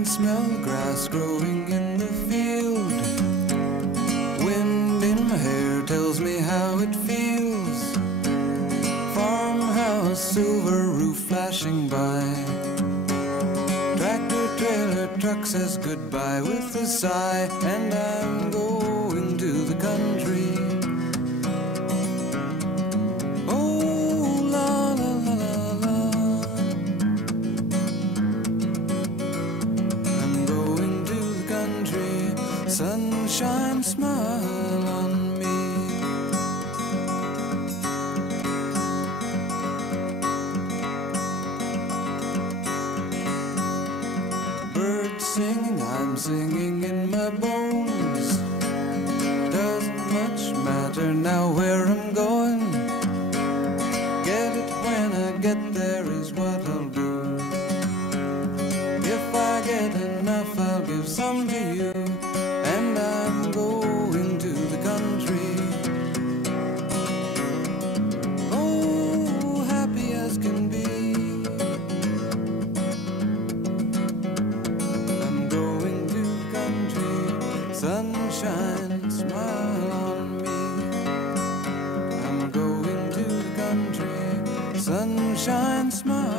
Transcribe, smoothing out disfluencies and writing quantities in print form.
can smell the grass growing in the field. Wind in my hair tells me how it feels. Farmhouse, silver roof flashing by. Tractor, trailer, truck says goodbye with a sigh. And I'm going to the country. Sunshine, smile on me. Birds singing, I'm singing in my bones. Doesn't much matter now where I'm going. Get it when I get there is what I'll do. If I get enough, I'll give some to you. And I'm going to the country. Oh, happy as can be. I'm going to the country. Sunshine, smile on me. I'm going to the country. Sunshine, smile.